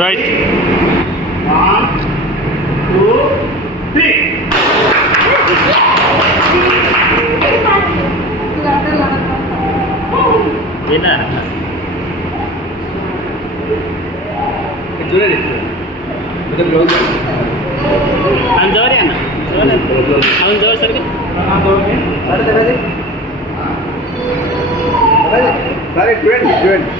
Right. 1 2 3. చూడండి blouse అవును జోరి అన్న, అవును జోరు సరిగ్గా సరే చూడండి చూడండి